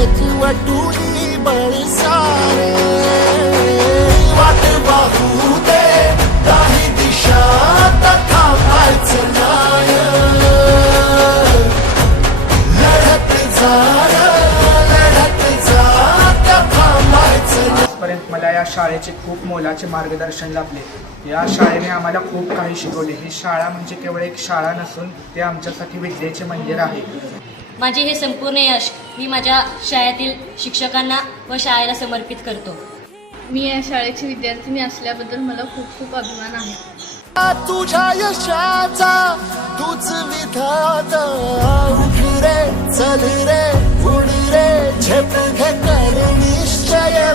आहेत वाटुनी बळसारे वाट पाहू दे काही दिशा थांबायचं नाय लढत जा थांबायचं नाय. आजपर्यंत मला या शाळेचे खूप मोलाचे मार्गदर्शन लाभले. या शाळेने आम्हाला खूप काही शिकवले. ही शाळा म्हणजे केवळ एक शाळा नसून ते आमच्यासाठी विद्येचे मंदिर आहे. माझे हे संपूर्ण यश मी माझ्या शाळेतील शिक्षकांना व शाळेला समर्पित करतो. मी या शाळेची विद्यार्थिनी असल्याबद्दल मला खूप खूप अभिमान आहे. तुझ्या यशाचा तूच विधाता उठ रे चल रे उड रे झेप घे कर निश्चय